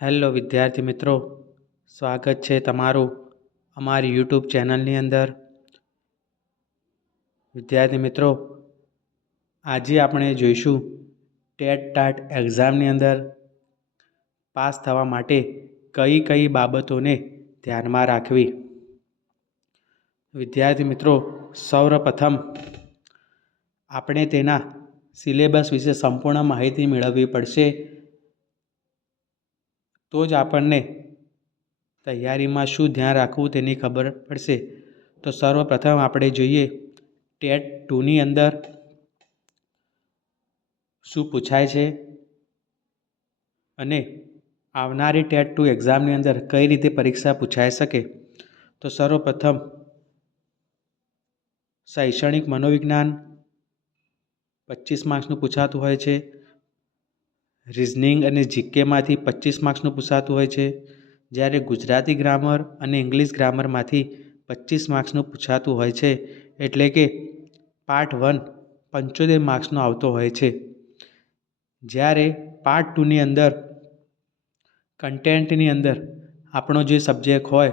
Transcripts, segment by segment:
Hello વિદ્યાર્થી મિત્રો, સ્વાગત છે તમારું અમારી યુટ્યુબ ચેનલની અંદર. વિદ્યાર્થી મિત્રો, આજે આપણે જોઈશું ટેટ ટાટ એક્ઝામની અંદર પાસ થવા માટે કઈ કઈ બાબતોને ધ્યાનમાં રાખવી. વિદ્યાર્થી મિત્રો, સૌપ્રથમ આપણે તેના સિલેબસ વિશે સંપૂર્ણ માહિતી મેળવવી પડશે, તો જ આપણને તૈયારીમાં શું ધ્યાન રાખવું તેની ખબર પડશે. તો સર્વપ્રથમ આપણે જોઈએ ટેટ 2ની અંદર શું પૂછાય છે અને આવનારી ટેટ 2 એક્ઝામની અંદર કઈ રીતે પરીક્ષા પૂછાઈ શકે. તો સર્વપ્રથમ શૈક્ષણિક મનોવિજ્ઞાન 25 માર્ક્સનું પૂછાતું હોય છે. રિઝનિંગ અને જીકેમાંથી 25 માર્ક્સનું પૂછાતું હોય છે, જ્યારે ગુજરાતી ગ્રામર અને ઇંગ્લિશ ગ્રામરમાંથી 25 માર્ક્સનું પૂછાતું હોય છે. એટલે કે પાર્ટ 1 75 માર્ક્સનો આવતો હોય છે, જ્યારે પાર્ટ 2ની અંદર કન્ટેન્ટની અંદર આપણો જે સબ્જેક્ટ હોય,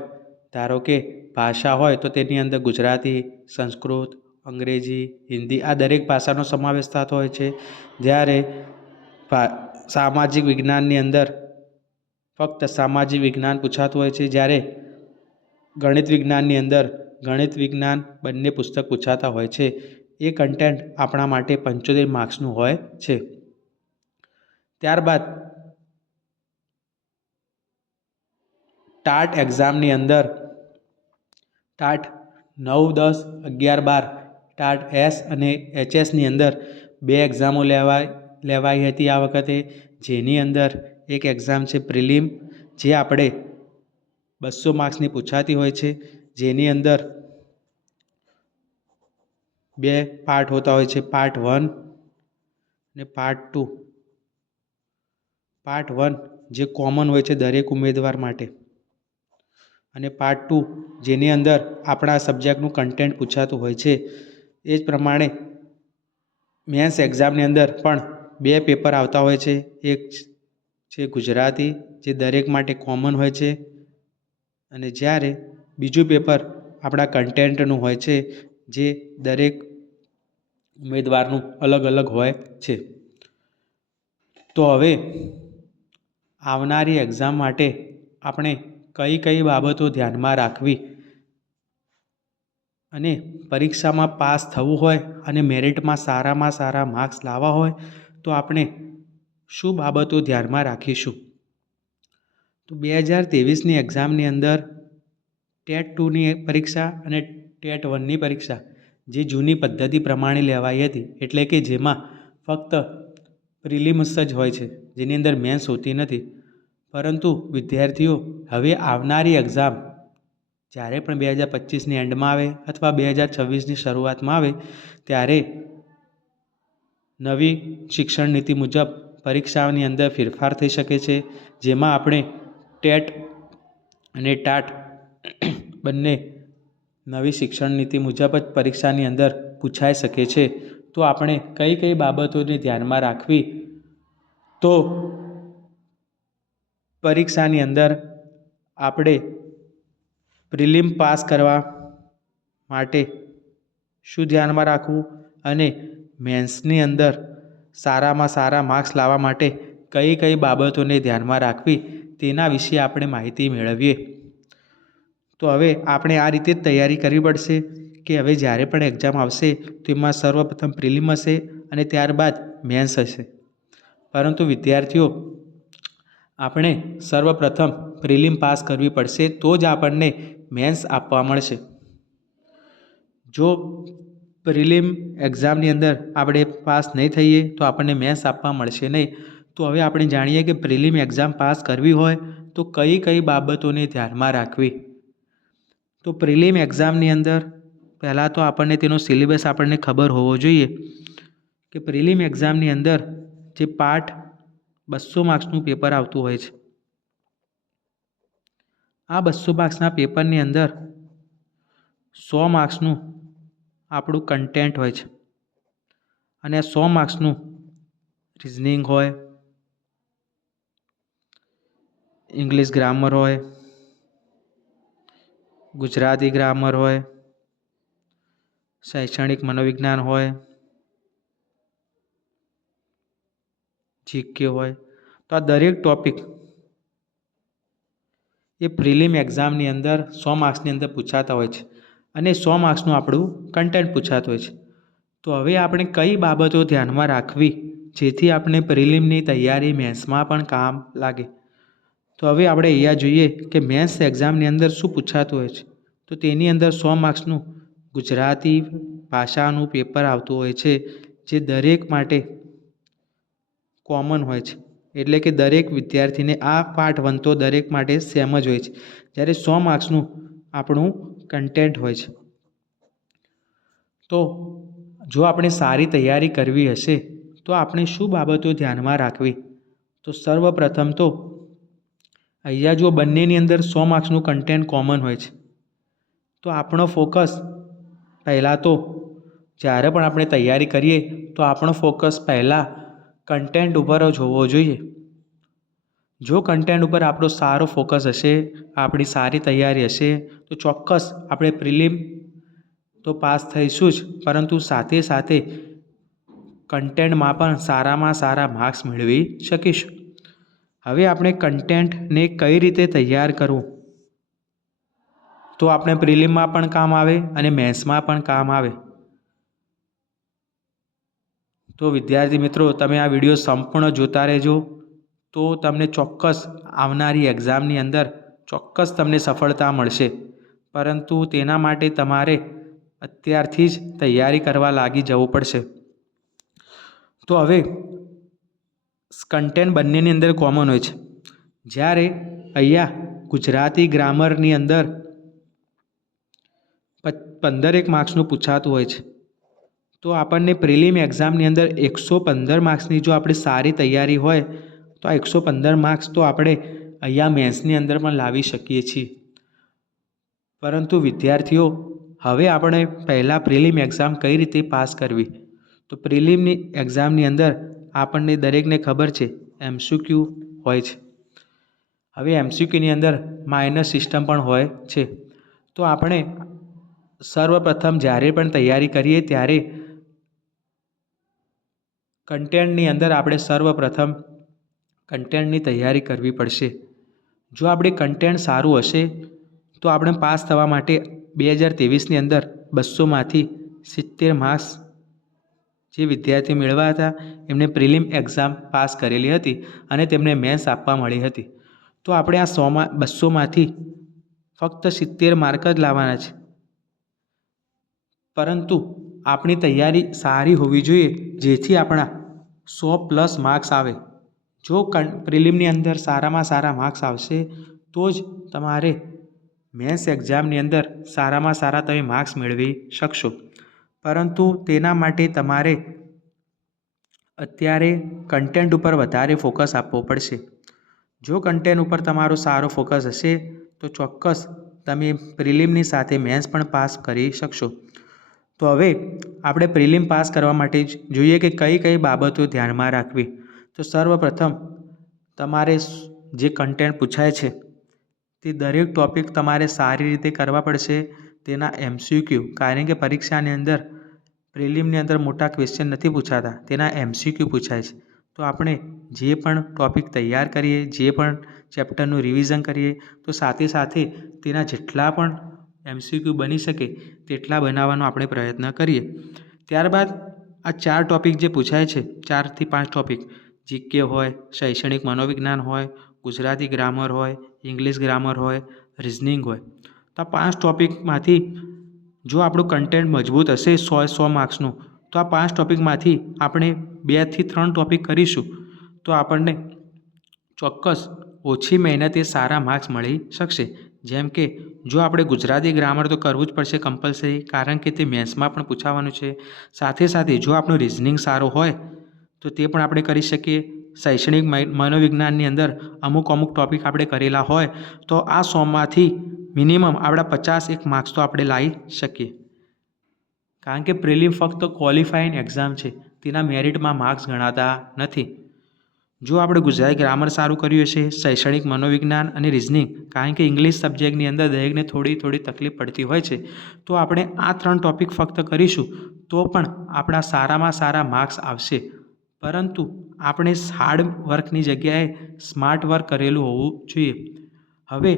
ધારો કે ભાષા હોય તો તેની અંદર ગુજરાતી, સંસ્કૃત, અંગ્રેજી, હિન્દી આ દરેક ભાષાનો સમાવેશ થતો હોય છે. જ્યારે સામાજિક વિજ્ઞાનની અંદર ફક્ત સામાજિક વિજ્ઞાન પૂછાતું હોય છે, જ્યારે ગણિત વિજ્ઞાનની અંદર ગણિત વિજ્ઞાન બંને પુસ્તક પૂછાતા હોય છે. એ કન્ટેન્ટ આપણા માટે 75 માર્ક્સનું હોય છે. ત્યારબાદ ટાટ એક્ઝામની અંદર ટાટ 9, 10, 11, 12 ટાટ એસ અને એચએસની અંદર 2 એક્ઝામો લેવાઈ હતી આ વખતે, જેની અંદર એક એક્ઝામ છે પ્રિલિમ, જે આપણે 200 માર્ક્સની પૂછાતી હોય છે, જેની અંદર 2 પાર્ટ હોતા હોય છે, પાર્ટ 1 અને પાર્ટ 2. પાર્ટ 1 જે કોમન હોય છે દરેક ઉમેદવાર માટે, અને પાર્ટ 2 જેની અંદર આપણા સબ્જેક્ટનું કન્ટેન્ટ પૂછાતું હોય છે. એ જ પ્રમાણે મેન્સ એક્ઝામની અંદર પણ 2 પેપર આવતા હોય છે. એક છે ગુજરાતી, જે દરેક માટે કોમન હોય છે, અને જ્યારે બીજું પેપર આપણા કન્ટેન્ટનું હોય છે, જે દરેક ઉમેદવારનું અલગ અલગ હોય છે. તો હવે આવનારી એક્ઝામ માટે આપણે કઈ કઈ બાબતો ધ્યાનમાં રાખવી અને પરીક્ષામાં પાસ થવું હોય અને મેરિટમાં સારામાં સારા માર્ક્સ લાવવા હોય તો આપણે શું બાબતો ધ્યાનમાં રાખીશું. તો 2023ની એક્ઝામની અંદર ટેટ 2ની પરીક્ષા અને ટેટ 1ની પરીક્ષા જે જૂની પદ્ધતિ પ્રમાણે લેવાઈ હતી, એટલે કે જેમાં ફક્ત પ્રિલિમ્સ જ હોય છે, જેની અંદર મેન્સ હોતી નથી. પરંતુ વિદ્યાર્થીઓ, હવે આવનારી એક્ઝામ જ્યારે પણ 2025ની એન્ડમાં આવે અથવા 2026ની શરૂઆતમાં આવે, ત્યારે નવી શિક્ષણ નીતિ મુજબ પરીક્ષાઓની અંદર ફેરફાર થઈ શકે છે, જેમાં આપણે ટેટ અને ટાટ બંને નવી શિક્ષણ નીતિ મુજબ જ પરીક્ષાની અંદર પૂછાઈ શકે છે. તો આપણે કઈ કઈ બાબતોને ધ્યાનમાં રાખવી, તો પરીક્ષાની અંદર આપણે પ્રિલિમ પાસ કરવા માટે શું ધ્યાનમાં રાખવું અને મેન્સની અંદર સારામાં સારા માર્ક્સ લાવવા માટે કઈ કઈ બાબતોને ધ્યાનમાં રાખવી, તેના વિશે આપણે માહિતી મેળવીએ. તો હવે આપણે આ રીતે જ તૈયારી કરવી પડશે કે હવે જ્યારે પણ એક્ઝામ આવશે તો એમાં સર્વપ્રથમ પ્રિલિમ હશે અને ત્યારબાદ મેન્સ હશે. પરંતુ વિદ્યાર્થીઓ, આપણે સર્વપ્રથમ પ્રિલિમ પાસ કરવી પડશે, તો જ આપણને મેન્સ આપવા મળશે. જો પ્રિલિમ એક્ઝામની અંદર આપણે પાસ નહીં થઈએ તો આપણને મેન્સ આપવા મળશે નહીં. તો હવે આપણે જાણીએ કે પ્રિલિમ એક્ઝામ પાસ કરવી હોય તો કઈ કઈ બાબતોને ધ્યાનમાં રાખવી. તો પ્રિલિમ એક્ઝામની અંદર પહેલાં તો આપણને તેનો સિલેબસ આપણને ખબર હોવો જોઈએ કે પ્રિલિમ એક્ઝામની અંદર જે પાર્ટ 200 માર્ક્સનું પેપર આવતું હોય છે, આ 200 માર્ક્સના પેપરની અંદર 100 માર્ક્સનું આપણું કન્ટેન્ટ હોય છે, અને 100 માર્ક્સનું રિઝનિંગ હોય, ઇંગ્લિશ ગ્રામર હોય, ગુજરાતી ગ્રામર હોય, શૈક્ષણિક મનોવિજ્ઞાન હોય, જીકે હોય. તો આ દરેક ટૉપિક એ પ્રિલિમ એક્ઝામની અંદર 100 માર્ક્સની અંદર પૂછાતા હોય છે અને 100 માર્ક્સનું આપણું કન્ટેન્ટ પૂછાતું હોય છે. તો હવે આપણે કઈ બાબતો ધ્યાનમાં રાખવી જેથી આપણે પ્રિલિમની તૈયારી મેન્સમાં પણ કામ લાગે. તો હવે આપણે અહીંયા જોઈએ કે મેન્સ એક્ઝામની અંદર શું પૂછાતું હોય છે. તો તેની અંદર 100 માર્ક્સનું ગુજરાતી ભાષાનું પેપર આવતું હોય છે, જે દરેક માટે કોમન હોય છે. એટલે કે દરેક વિદ્યાર્થીને આ પાર્ટ 1 તો દરેક માટે સેમ જ હોય છે, જ્યારે 100 માર્ક્સનું આપણું કન્ટેન્ટ હોય છે. તો જો આપણે સારી તૈયારી કરવી હશે તો આપણે શું બાબતો ધ્યાનમાં રાખવી. તો સર્વપ્રથમ તો અહીંયા જો બંનેની અંદર 100 માર્ક્સનું કન્ટેન્ટ કોમન હોય છે, તો આપણો ફોકસ પહેલાં તો જ્યારે પણ આપણે તૈયારી કરીએ તો આપણો ફોકસ પહેલાં કન્ટેન્ટ ઉપર જ હોવો જોઈએ. જો કન્ટેન્ટ ઉપર આપણો સારો ફોકસ હશે, આપણી સારી તૈયારી હશે, તો ચોક્કસ આપણે પ્રિલિમ તો પાસ થઈશું જ, પરંતુ સાથે સાથે કન્ટેન્ટમાં પણ સારામાં સારા માર્ક્સ મેળવી શકીશું. હવે આપણે કન્ટેન્ટને કઈ રીતે તૈયાર કરવું તો આપણે પ્રિલિમમાં પણ કામ આવે અને મેન્સમાં પણ કામ આવે. તો વિદ્યાર્થી મિત્રો, તમે આ વિડીયો સંપૂર્ણ જોતા રહેજો, તો તમને ચોક્કસ આવનારી એક્ઝામની અંદર ચોક્કસ તમને સફળતા મળશે. પરંતુ તેના માટે તમારે અત્યારથી જ તૈયારી કરવા લાગી જવું પડશે. તો હવે કન્ટેન્ટ બંનેની અંદર કોમન હોય છે. જ્યારે અહીંયા ગુજરાતી ગ્રામરની અંદર 15 માર્ક્સનું પૂછાતું હોય છે, તો આપણને પ્રિલિમ એક્ઝામની અંદર 115 માર્ક્સની જો આપણી સારી તૈયારી હોય તો આ 115 માર્ક્સ તો આપણે અહીંયા મેન્સની અંદર પણ લાવી શકીએ છીએ. પરંતુ વિદ્યાર્થીઓ, હવે આપણે પહેલાં પ્રિલિમ એક્ઝામ કઈ રીતે પાસ કરવી. તો પ્રિલિમની એક્ઝામની અંદર આપણને દરેકને ખબર છે MCQ હોય છે. હવે MCQની અંદર માઇનર સિસ્ટમ પણ હોય છે. તો આપણે સર્વપ્રથમ જ્યારે પણ તૈયારી કરીએ ત્યારે કન્ટેન્ટની અંદર આપણે સર્વપ્રથમ કન્ટેન્ટની તૈયારી કરવી પડશે. જો આપણે કન્ટેન્ટ સારું હશે તો આપણે પાસ થવા માટે 2023ની અંદર 200માંથી 70 માર્ક્સ જે વિદ્યાર્થીઓ મેળવ્યા હતા એમને પ્રિલિમ એક્ઝામ પાસ કરેલી હતી અને તેમને મેન્સ આપવા મળી હતી. તો આપણે આ 200માંથી ફક્ત 70 માર્ક જ લાવવાના છે, પરંતુ આપણી તૈયારી સારી હોવી જોઈએ જેથી આપણા 100+ માર્ક્સ આવે. જો પ્રિલિમની અંદર સારામાં સારા માર્ક્સ આવશે તો જ તમારે મેન્સ એક્ઝામની અંદર સારામાં સારા તમે માર્ક્સ મેળવી શકશો. પરંતુ તેના માટે તમારે અત્યારે કન્ટેન્ટ ઉપર વધારે ફોકસ આપવો પડશે. જો કન્ટેન્ટ ઉપર તમારો સારો ફોકસ હશે તો ચોક્કસ તમે પ્રિલિમની સાથે મેન્સ પણ પાસ કરી શકશો. તો હવે આપણે પ્રિલિમ પાસ કરવા માટે જોઈએ કે કઈ કઈ બાબતો ધ્યાનમાં રાખવી. તો સર્વપ્રથમ તમારે જે કન્ટેન્ટ પૂછાય છે તે દરેક ટૉપિક તમારે સારી રીતે કરવા પડશે. તેના MCQ, કારણ કે પરીક્ષાની અંદર પ્રિલિમની અંદર મોટા ક્વેશ્ચન નથી પૂછાતા, તેના MCQ પૂછાય છે. તો આપણે જે પણ ટૉપિક તૈયાર કરીએ, જે પણ ચેપ્ટરનું રિવિઝન કરીએ, તો સાથે સાથે તેના જેટલા પણ MCQ બની શકે તેટલા બનાવવાનો આપણે પ્રયત્ન કરીએ. ત્યારબાદ આ 4 ટૉપિક જે પૂછાય છે, 4 થી 5 ટૉપિક, જીકે હોય, શૈક્ષણિક મનોવિજ્ઞાન હોય, ગુજરાતી ગ્રામર હોય, ઇંગ્લિશ ગ્રામર હોય, રિઝનિંગ હોય. તો આ 5 ટૉપિકમાંથી જો આપણું કન્ટેન્ટ મજબૂત હશે 100 માર્ક્સનું, તો આ 5 ટૉપિકમાંથી આપણે 2 થી 3 ટૉપિક કરીશું તો આપણને ચોક્કસ ઓછી મહેનતે સારા માર્ક્સ મળી શકશે. જેમ કે જો આપણે ગુજરાતી ગ્રામર તો કરવું જ પડશે કમ્પલસરી, કારણ કે તે મેન્સમાં પણ પૂછાવાનું છે. સાથે સાથે જો આપણું રિઝનિંગ સારું હોય તો તે પણ આપણે કરી શકીએ. શૈક્ષણિક મનોવિજ્ઞાનની અંદર અમુક ટૉપિક આપણે કરેલા હોય તો આ 100માંથી મિનિમમ આપણા 51 માર્ક્સ તો આપણે લાવી શકીએ. કારણ કે પ્રિલિમ ફક્ત ક્વોલિફાઈંગ એક્ઝામ છે, તેના મેરિટમાં માર્ક્સ ગણાતા નથી. જો આપણે ગુજરાતી ગ્રામર સારું કર્યું હશે, શૈક્ષણિક મનોવિજ્ઞાન અને રિઝનિંગ, કારણ કે ઇંગ્લિશ સબ્જેક્ટની અંદર દરેકને થોડી તકલીફ પડતી હોય છે, તો આપણે આ 3 ટૉપિક ફક્ત કરીશું તો પણ આપણા સારામાં સારા માર્ક્સ આવશે. પરંતુ આપણે હાર્ડ વર્કની જગ્યાએ સ્માર્ટ વર્ક કરેલું હોવું જોઈએ. હવે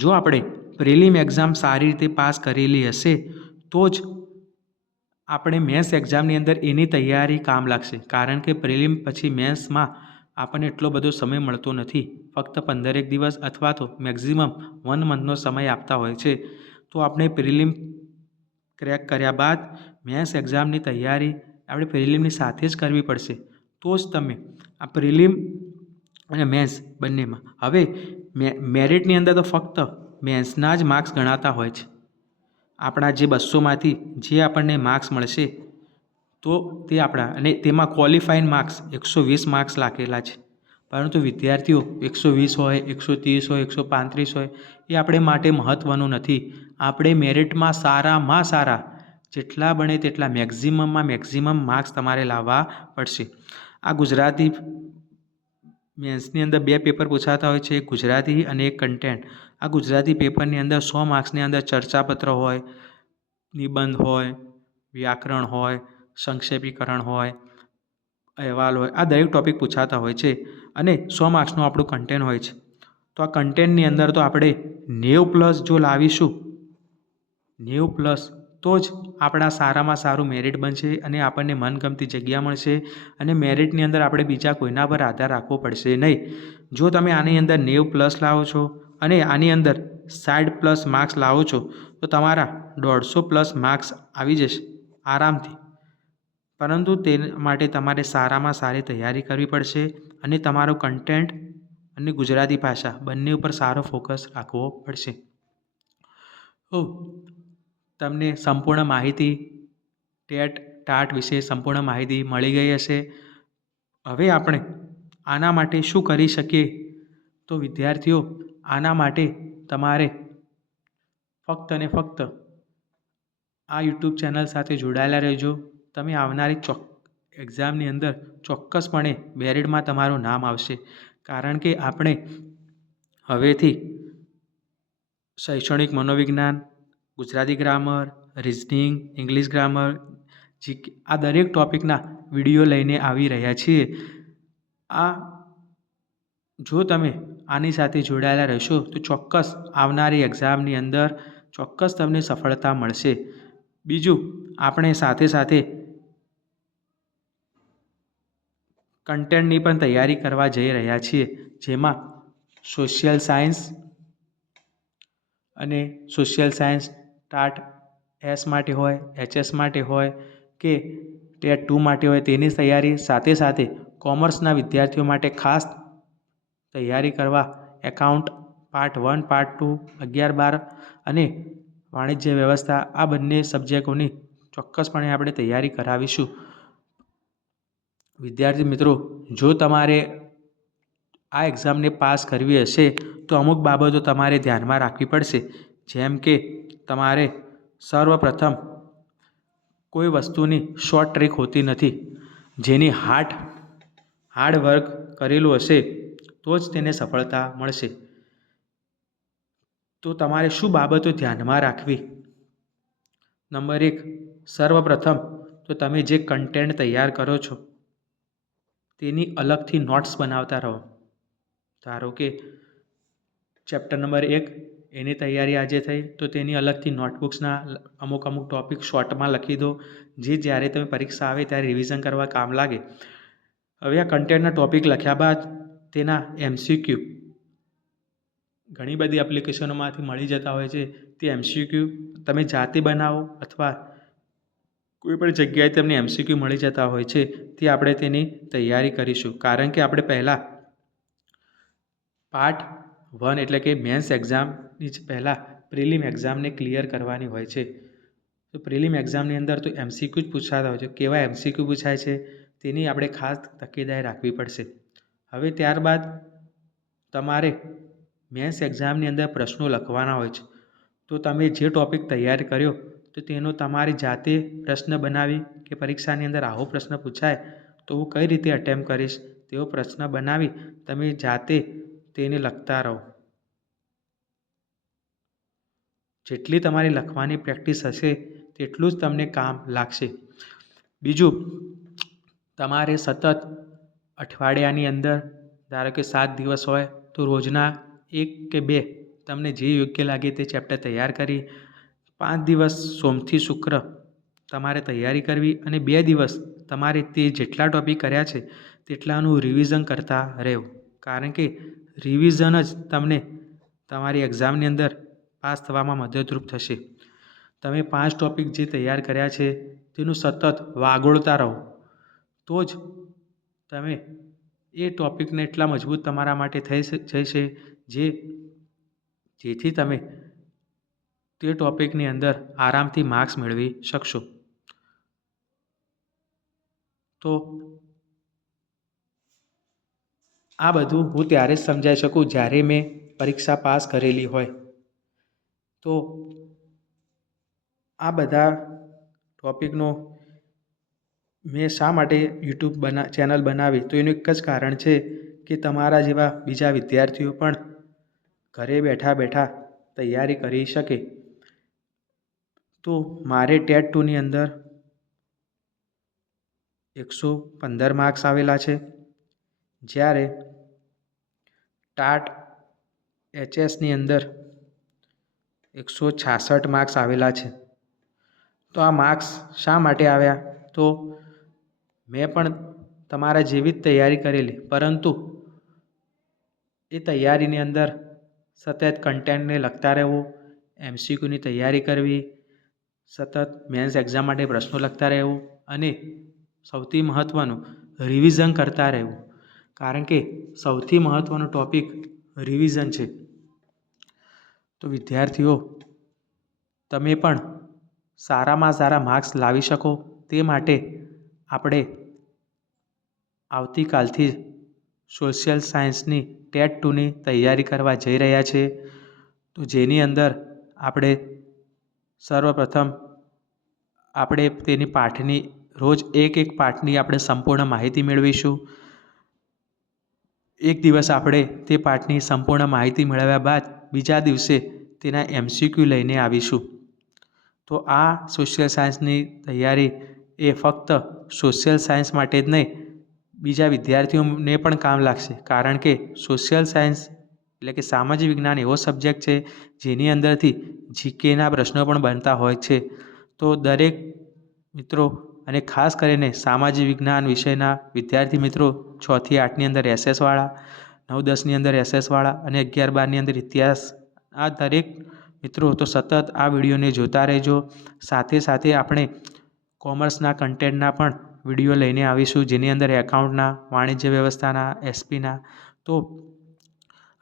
જો આપણે પ્રિલિમ એક્ઝામ સારી રીતે પાસ કરેલી હશે તો જ આપણે મેન્સ એક્ઝામની અંદર એની તૈયારી કામ લાગશે. કારણ કે પ્રિલિમ પછી મેન્સમાં આપણને એટલો બધો સમય મળતો નથી. ફક્ત 15 દિવસ અથવા તો મેક્ઝિમમ 1 મંથનો સમય આપતા હોય છે. તો આપણે પ્રિલિમ ક્રેક કર્યા બાદ મેન્સ એક્ઝામની તૈયારી આપણે પ્રિલિમની સાથે જ કરવી પડશે. તો જ તમે આ પ્રિલિમ અને મેન્સ બંનેમાં હવે મેરિટની અંદર તો ફક્ત મેન્સના જ માર્ક્સ ગણાતા હોય છે. આપણા જે 200માંથી જે આપણને માર્ક્સ મળશે તો તે આપણા, અને તેમાં ક્વોલિફાઈંગ માર્ક્સ 120 માર્ક્સ લાગેલા છે. પરંતુ વિદ્યાર્થીઓ 120 હોય, 130 હોય, 135 હોય એ આપણે માટે મહત્ત્વનું નથી. આપણે મેરિટમાં સારામાં સારા જેટલા બને તેટલા મેક્ઝિમમ માર્ક્સ તમારે લાવવા પડશે. આ ગુજરાતી મેન્સની અંદર 2 પેપર પૂછાતા હોય છે, એક ગુજરાતી અને એક કન્ટેન્ટ. આ ગુજરાતી પેપરની અંદર 100 માર્ક્સની અંદર ચર્ચાપત્ર હોય, નિબંધ હોય, વ્યાકરણ હોય, સંક્ષેપીકરણ હોય, અહેવાલ હોય, આ દરેક ટૉપિક પૂછાતા હોય છે અને 100 માર્ક્સનું આપણું કન્ટેન્ટ હોય છે. તો આ કન્ટેન્ટની અંદર તો આપણે 90+ જો લાવીશું, 90+ તો જ આપણા સારામાં સારું મેરિટ બનશે અને આપણને મનગમતી જગ્યા મળશે. અને મેરિટની અંદર આપણે બીજા કોઈના પર આધાર રાખવો પડશે નહીં. જો તમે આની અંદર 90+ લાવો છો અને આની અંદર 60+ માર્ક્સ લાવો છો તો તમારા 150+ માર્ક્સ આવી જશે આરામથી. પરંતુ તે માટે તમારે સારામાં સારી તૈયારી કરવી પડશે અને તમારું કન્ટેન્ટ અને ગુજરાતી ભાષા બંને ઉપર સારો ફોકસ રાખવો પડશે. તો તમને સંપૂર્ણ માહિતી ટેટ ટાટ વિશે સંપૂર્ણ માહિતી મળી ગઈ હશે. હવે આપણે આના માટે શું કરી શકીએ? તો વિદ્યાર્થીઓ, આના માટે તમારે ફક્ત અને ફક્ત આ યુટ્યુબ ચેનલ સાથે જોડાયેલા રહેજો. તમે આવનારી એક્ઝામની અંદર ચોક્કસપણે મેરિટમાં તમારું નામ આવશે. કારણ કે આપણે હવેથી શૈક્ષણિક મનોવિજ્ઞાન, Gujarati grammar, reasoning, English grammar, GK આ દરેક ટૉપિકના વિડીયો લઈને આવી રહ્યા છીએ. જો તમે આની સાથે જોડાયેલા રહેશો તો ચોક્કસ આવનારી એક્ઝામની અંદર ચોક્કસ તમને સફળતા મળશે. બીજું, આપણે સાથે સાથે કન્ટેન્ટની પણ તૈયારી કરવા જઈ રહ્યા છીએ, જેમાં સોશિયલ સાયન્સ અને સોશિયલ સાયન્સ ટાટ એસ માટે હોય, HS માટે હોય કે ટેટ 2 માટે હોય તેની તૈયારી સાથે સાથે કોમર્સના વિદ્યાર્થીઓ માટે ખાસ તૈયારી કરવા એકાઉન્ટ પાર્ટ 1, પાર્ટ 2, 11-12 અને વાણિજ્ય વ્યવસ્થા આ બંને સબ્જેક્ટોની ચોક્કસપણે આપણે તૈયારી કરાવીશું. વિદ્યાર્થી મિત્રો, જો તમારે આ એક્ઝામને પાસ કરવી હશે તો અમુક બાબતો તમારે ધ્યાનમાં રાખવી પડશે. જેમ કે તમારે સર્વપ્રથમ કોઈ વસ્તુની શોર્ટ ટ્રિક હોતી નથી. જેની હાર્ડ વર્ક કરેલું હશે તો જ તેને સફળતા મળશે. તો તમારે શું બાબતો ધ્યાનમાં રાખવી? નંબર 1, સર્વપ્રથમ તો તમે જે કન્ટેન્ટ તૈયાર કરો છો તેની અલગથી નોટ્સ બનાવતા રહો. ધારો કે ચેપ્ટર નંબર 1 એની તૈયારી આજે થઈ તો તેની અલગથી નોટબુક્સના અમુક ટૉપિક શોર્ટમાં લખી દો, જે જ્યારે તમે પરીક્ષા આવે ત્યારે રિવિઝન કરવા કામ લાગે. હવે આ કન્ટેન્ટના ટૉપિક લખ્યા બાદ તેના MCQ ઘણી બધી એપ્લિકેશનોમાંથી મળી જતા હોય છે. તે MCQ તમે જાતે બનાવો અથવા કોઈ પણ જગ્યાએ તમને MCQ મળી જતા હોય છે, તે આપણે તેની તૈયારી કરીશું. કારણ કે આપણે પહેલાં પાર્ટ 1 એટલે કે મેન્સ એક્ઝામની જ પહેલાં પ્રિલિમ એક્ઝામને ક્લિયર કરવાની હોય છે. તો પ્રિલિમ એક્ઝામની અંદર તો MCQ જ પૂછાતા હોય છે. કેવા MCQ પૂછાય છે તેની આપણે ખાસ તકેદારી રાખવી પડશે. હવે ત્યારબાદ તમારે મેન્સ એક્ઝામની અંદર પ્રશ્નો લખવાના હોય છે. તો તમે જે ટૉપિક તૈયાર કર્યો તો તેનો તમારી જાતે પ્રશ્ન બનાવી કે પરીક્ષાની અંદર આવો પ્રશ્ન પૂછાય તો હું કઈ રીતે અટેમ્પ્ટ કરીશ તેવો પ્રશ્ન બનાવી તમે જાતે તેને લખતા રહો. જેટલી તમારી લખવાની પ્રેક્ટિસ હશે તેટલું જ તમને કામ લાગશે. બીજું, તમારે સતત અઠવાડિયાની અંદર ધારો કે 7 દિવસ હોય તો રોજના 1 કે 2 તમને જે યોગ્ય લાગે તે ચેપ્ટર તૈયાર કરી 5 દિવસ સોમથી શુક્ર તમારે તૈયારી કરવી અને 2 દિવસ તમારે તે જેટલા ટૉપિક કર્યા છે તેટલાનું રિવિઝન કરતા રહેવું. કારણ કે રિવિઝન જ તમને તમારી એક્ઝામની અંદર પાસ થવામાં મદદરૂપ થશે. તમે 5 ટૉપિક જે તૈયાર કર્યા છે તેનું સતત વાગોળતા રહો તો જ તમે એ ટૉપિકને એટલા મજબૂત તમારા માટે થઈ જશે જેથી તમે તે ટૉપિકની અંદર આરામથી માર્ક્સ મેળવી શકશો. તો આ બધું હું ત્યારે જ સમજાવી શકું જ્યારે મેં પરીક્ષા પાસ કરેલી હોય. તો આ બધા ટૉપિકનો મેં શા માટે યુટ્યુબ ચેનલ બનાવી તો એનું એક જ કારણ છે કે તમારા જેવા બીજા વિદ્યાર્થીઓ પણ ઘરે બેઠા બેઠા તૈયારી કરી શકે. તો મારે ટેટ 2ની અંદર 115 માર્ક્સ આવેલા છે, જ્યારે ટાટ HS-ની અંદર 166 માર્ક્સ આવેલા છે. તો આ માર્ક્સ શા માટે આવ્યા? તો મેં પણ તમારા જેવી જ તૈયારી કરેલી, પરંતુ એ તૈયારીની અંદર સતત કન્ટેન્ટને લખતા રહેવું, MCQની તૈયારી કરવી, સતત મેન્સ એક્ઝામ માટે પ્રશ્નો લખતા રહેવું અને સૌથી મહત્ત્વનું રિવિઝન કરતા રહેવું. કારણ કે સૌથી મહત્ત્વનો ટૉપિક રિવિઝન છે. તો વિદ્યાર્થીઓ, તમે પણ સારામાં સારા માર્ક્સ લાવી શકો તે માટે આપણે આવતીકાલથી જ સોશિયલ સાયન્સની ટેટ 2ની તૈયારી કરવા જઈ રહ્યા છીએ. તો જેની અંદર આપણે સર્વપ્રથમ આપણે તેની પાઠની રોજ એક પાઠની આપણે સંપૂર્ણ માહિતી મેળવીશું. એક દિવસ આપણે તે પાઠની સંપૂર્ણ માહિતી મેળવ્યા બાદ બીજા દિવસે તેના MCQ લઈને આવીશું. તો આ સોશિયલ સાયન્સની તૈયારી એ ફક્ત સોશિયલ સાયન્સ માટે જ નહીં, બીજા વિદ્યાર્થીઓને પણ કામ લાગશે. કારણ કે સોશિયલ સાયન્સ એટલે કે સામાજિક વિજ્ઞાન એવો સબ્જેક્ટ છે જેની અંદરથી GKના પ્રશ્નો પણ બનતા હોય છે. તો દરેક મિત્રો અને ખાસ કરીને સામાજિક વિજ્ઞાન વિષયના વિદ્યાર્થી મિત્રો 6 થી 8ની અંદર SS વાળા, 9-10ની અંદર SS વાળા અને 11-12ની અંદર ઇતિહાસ, આ દરેક મિત્રો તો સતત આ વિડીયોને જોતા રહેજો. સાથે સાથે આપણે કોમર્સના કન્ટેન્ટના પણ વિડીયો લઈને આવીશું, જેની અંદર એકાઉન્ટના, વાણિજ્ય વ્યવસ્થાના, SPના. તો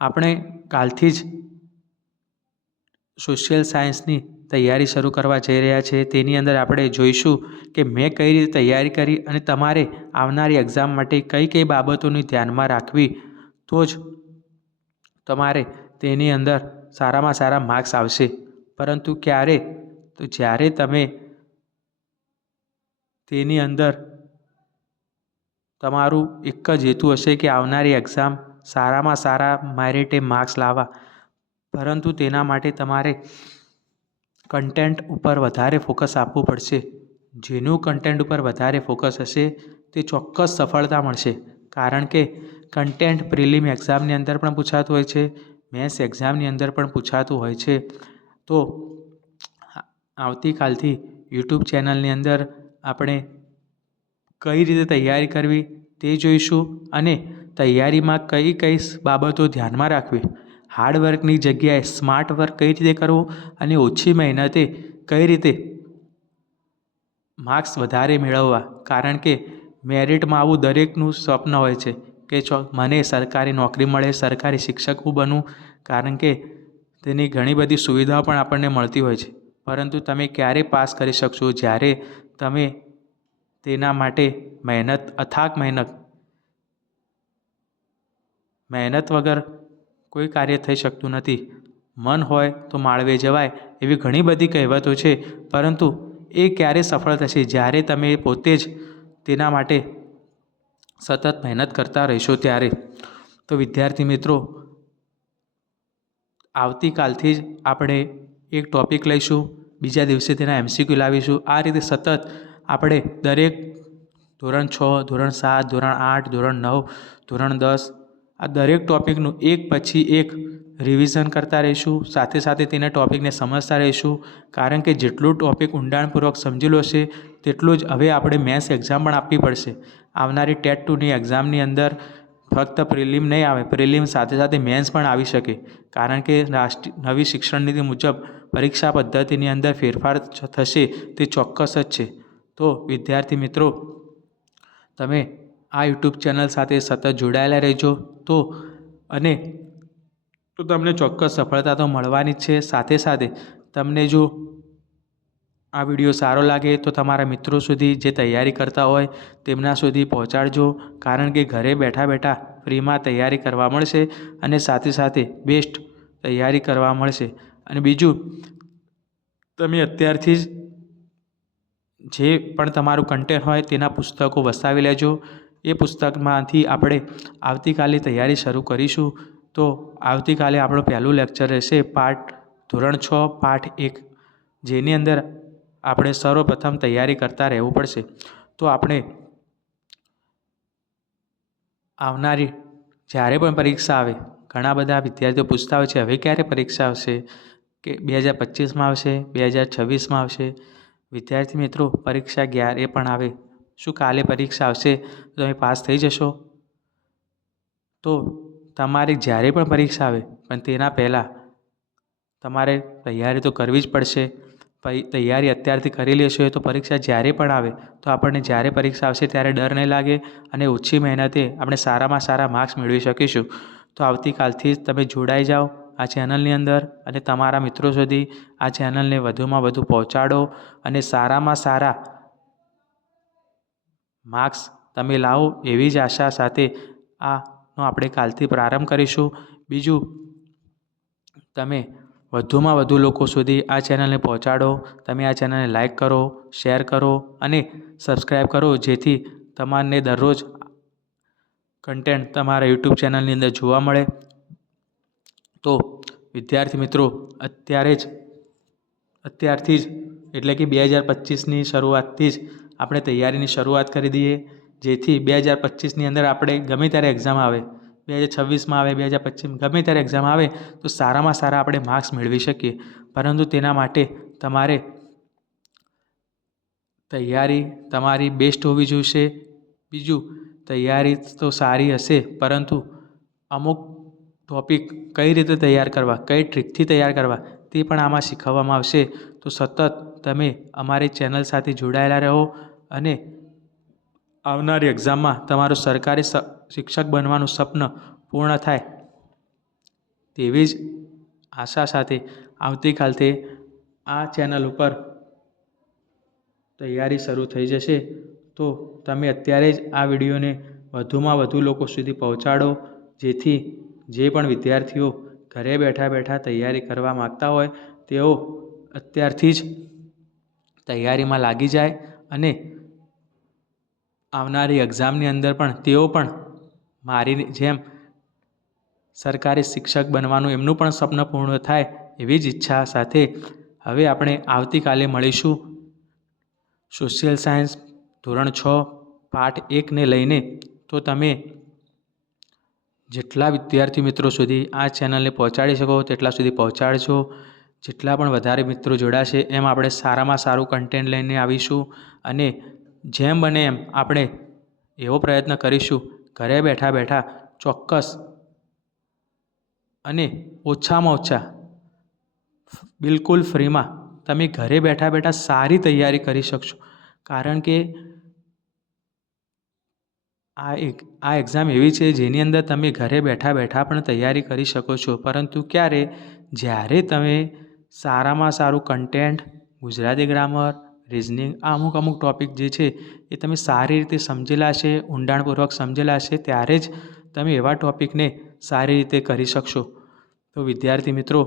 આપણે કાલથી જ સોશિયલ સાયન્સની તૈયારી શરૂ કરવા જઈ રહ્યા છીએ. તેની અંદર આપણે જોઈશું કે મેં કઈ રીતે તૈયારી કરી અને તમારે આવનારી એક્ઝામ માટે કઈ કઈ બાબતોને ધ્યાનમાં રાખવી તો જ તમારે તેની અંદર સારામાં સારા માર્ક્સ આવશે. પરંતુ ક્યારે? તો જ્યારે તમે તેની અંદર તમારું એક જ હેતુ હશે કે આવનારી એક્ઝામ સારામાં સારા મેરિટે માર્ક્સ લાવવા. પરંતુ તેના માટે તમારે કન્ટેન્ટ ઉપર વધારે ફોકસ આપવું પડશે. જેનું કન્ટેન્ટ ઉપર વધારે ફોકસ હશે તે ચોક્કસ સફળતા મળશે. કારણ કે કન્ટેન્ટ પ્રિલિમ એક્ઝામની અંદર પણ પૂછાતું હોય છે, મેન્સ એક્ઝામની અંદર પણ પૂછાતું હોય છે. તો આવતીકાલથી યુટ્યુબ ચેનલની અંદર આપણે કઈ રીતે તૈયારી કરવી તે જોઈશું અને તૈયારીમાં કઈ કઈ બાબતો ધ્યાનમાં રાખવી, હાર્ડવર્કની જગ્યાએ સ્માર્ટ વર્ક કઈ રીતે કરવું અને ઓછી મહેનતે કઈ રીતે માર્ક્સ વધારે મેળવવા. કારણ કે મેરિટમાં આવું દરેકનું સ્વપ્ન હોય છે કે મને સરકારી નોકરી મળે, સરકારી શિક્ષક હું બનું. કારણ કે તેની ઘણી બધી સુવિધાઓ પણ આપણને મળતી હોય છે. પરંતુ તમે ક્યારે પાસ કરી શકશો જ્યારે તમે તેના માટે અથાગ મહેનત વગર કોઈ કાર્ય થઈ શકતું નથી. મન હોય તો માળવે જવાય એવી ઘણી બધી કહેવતો છે, પરંતુ એ ક્યારે સફળ થશે? જ્યારે તમે પોતે જ તેના માટે સતત મહેનત કરતા રહીશો ત્યારે તો વિદ્યાર્થી મિત્રો આવતીકાલથી જ આપણે એક ટૉપિક લઈશું, બીજા દિવસે તેના MCQ લાવીશું. આ રીતે સતત આપણે દરેક ધોરણ 6, ધોરણ 7, ધોરણ 8, ધોરણ 9, ધોરણ 10 આ દરેક ટૉપિકનું એક પછી એક રિવિઝન કરતા રહીશું. સાથે સાથે તેને ટૉપિકને સમજતા રહીશું. કારણ કે જેટલું ટૉપિક ઊંડાણપૂર્વક સમજેલું હશે તેટલું જ હવે આપણે મેન્સ એક્ઝામ પણ આપવી પડશે. આવનારી ટેટ 2ની એક્ઝામની અંદર ફક્ત પ્રિલિમ નહીં આવે, પ્રિલિમ સાથે સાથે મેન્સ પણ આવી શકે. કારણ કે નવી શિક્ષણ નીતિ મુજબ પરીક્ષા પદ્ધતિની અંદર ફેરફાર થશે તે ચોક્કસ જ છે. તો વિદ્યાર્થી મિત્રો તમે આ યુટ્યુબ ચેનલ સાથે સતત જોડાયેલા રહેજો તો તમને ચોક્કસ સફળતા તો મળવાની જ છે. સાથે સાથે તમને જો આ વિડીયો સારો લાગે તો તમારા મિત્રો સુધી જે તૈયારી કરતા હોય તેમના સુધી પહોંચાડજો. કારણ કે ઘરે બેઠા બેઠા ફ્રીમાં તૈયારી કરવા મળશે અને સાથે સાથે બેસ્ટ તૈયારી કરવા મળશે. અને બીજું, તમે અત્યારથી જ જે પણ તમારું કન્ટેન્ટ હોય તેના પુસ્તકો વસાવી લેજો. એ પુસ્તકમાંથી આપણે આવતીકાલે તૈયારી શરૂ કરીશું. તો આવતીકાલે આપણું પહેલું લેક્ચર રહેશે ધોરણ 6 પાઠ 1, જેની અંદર આપણે સર્વપ્રથમ તૈયારી કરતા રહેવું પડશે. તો આપણે આવનારી જ્યારે પણ પરીક્ષા આવે, ઘણા બધા વિદ્યાર્થીઓ પૂછતા હોય છે હવે ક્યારે પરીક્ષા આવશે, કે 2025માં આવશે, 2026માં આવશે. વિદ્યાર્થી મિત્રો પરીક્ષા ક્યારે પણ આવે, શું કાલે પરીક્ષા આવશે તો તમે પાસ થઈ જશો? તો તમારે જ્યારે પણ પરીક્ષા આવે પણ તેના પહેલાં તમારે તૈયારી તો કરવી જ પડશે. તૈયારી અત્યારથી કરી લેશો તો પરીક્ષા જ્યારે પણ આવે તો આપણને જ્યારે પરીક્ષા આવશે ત્યારે ડર નહીં લાગે અને ઓછી મહેનતે આપણે સારામાં સારા માર્ક્સ મેળવી શકીશું. તો આવતીકાલથી જ તમે જોડાઈ જાઓ આ ચેનલની અંદર અને તમારા મિત્રો સુધી આ ચેનલને વધુમાં વધુ પહોંચાડો અને સારામાં સારા માર્ક્સ તમે લાવો એવી જ આશા સાથે આનો આપણે કાલથી પ્રારંભ કરીશું. બીજું, તમે વધુમાં વધુ લોકો સુધી આ ચેનલને પહોંચાડો. તમે આ ચેનલને લાઈક કરો, શેર કરો અને સબસ્ક્રાઈબ કરો, જેથી તમને દરરોજ કન્ટેન્ટ તમારા યુટ્યુબ ચેનલની અંદર જોવા મળે. તો વિદ્યાર્થી મિત્રો અત્યારથી જ એટલે કે 2025ની શરૂઆતથી જ આપણે તૈયારીની શરૂઆત કરી દઈએ, જેથી 2025ની અંદર આપણે ગમે ત્યારે એક્ઝામ આવે, 2026માં આવે, 2025 ગમે ત્યારે એક્ઝામ આવે તો સારામાં સારા આપણે માર્ક્સ મેળવી શકીએ. પરંતુ તેના માટે તમારે તૈયારી તમારી બેસ્ટ હોવી જોઈશે. બીજું, તૈયારી તો સારી હશે પરંતુ અમુક ટૉપિક કઈ રીતે તૈયાર કરવા, કઈ ટ્રીકથી તૈયાર કરવા તે પણ આમાં શીખવવામાં આવશે. તો સતત તમે અમારી ચેનલ સાથે જોડાયેલા રહો અને આવનારી એક્ઝામમાં તમારું સરકારી શિક્ષક બનવાનું સ્વપ્ન પૂર્ણ થાય તેવી જ આશા સાથે આવતીકાલથી આ ચેનલ ઉપર તૈયારી શરૂ થઈ જશે. તો તમે અત્યારે જ આ વિડીયોને વધુમાં વધુ લોકો સુધી પહોંચાડો, જેથી જે પણ વિદ્યાર્થીઓ ઘરે બેઠા બેઠા તૈયારી કરવા માગતા હોય તેઓ અત્યારથી જ તૈયારીમાં લાગી જાય અને આવનારી એક્ઝામની અંદર પણ તેઓ પણ મારી જેમ સરકારી શિક્ષક બનવાનું એમનું પણ સ્વપ્ન પૂર્ણ થાય એવી જ ઈચ્છા સાથે હવે આપણે આવતીકાલે મળીશું સોશિયલ સાયન્સ ધોરણ 6 પાઠ 1ને લઈને. તો તમે જેટલા વિદ્યાર્થી મિત્રો સુધી આ ચેનલને પહોંચાડી શકો તેટલા સુધી પહોંચાડજો. જેટલા પણ વધારે મિત્રો જોડાશે એમ આપણે સારામાં સારું કન્ટેન્ટ લઈને આવીશું અને જેમ બને એમ આપણે એવો પ્રયત્ન કરીશું ઘરે બેઠા બેઠા ચોક્કસ અને ઓછામાં ઓછા બિલકુલ ફ્રીમાં તમે ઘરે બેઠા બેઠા સારી તૈયારી કરી શકશો. કારણ કે આ એક્ઝામ એવી છે જેની અંદર તમે ઘરે બેઠા બેઠા પણ તૈયારી કરી શકો છો, પરંતુ ક્યારે? જ્યારે તમે સારામાં સારું કન્ટેન્ટ, ગુજરાતી ગ્રામર, રિઝનિંગ આ અમુક ટૉપિક જે છે એ તમે સારી રીતે સમજેલા છે, ઊંડાણપૂર્વક સમજેલા છે, ત્યારે જ તમે એવા ટૉપિકને સારી રીતે કરી શકશો. તો વિદ્યાર્થી મિત્રો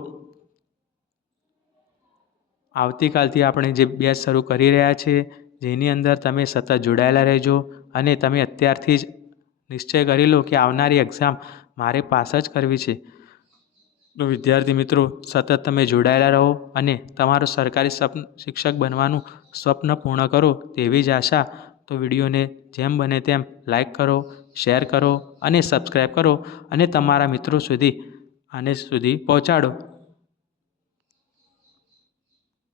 આવતીકાલથી આપણે જે બેચ શરૂ કરી રહ્યા છીએ જેની અંદર તમે સતત જોડાયેલા રહેજો અને તમે અત્યારથી જ નિશ્ચય કરી લો કે આવનારી એક્ઝામ મારે પાસ જ કરવી છે. તો વિદ્યાર્થી મિત્રો, સતત તમે જોડાયેલા રહો અને તમારું સરકારી શિક્ષક બનવાનું સ્વપ્ન પૂર્ણ કરો તેવી જ આશા. તો વિડીયોને જેમ બને તેમ લાઈક કરો, શેર કરો અને સબસ્ક્રાઈબ કરો અને તમારા મિત્રો સુધી આને સુધી પહોંચાડો.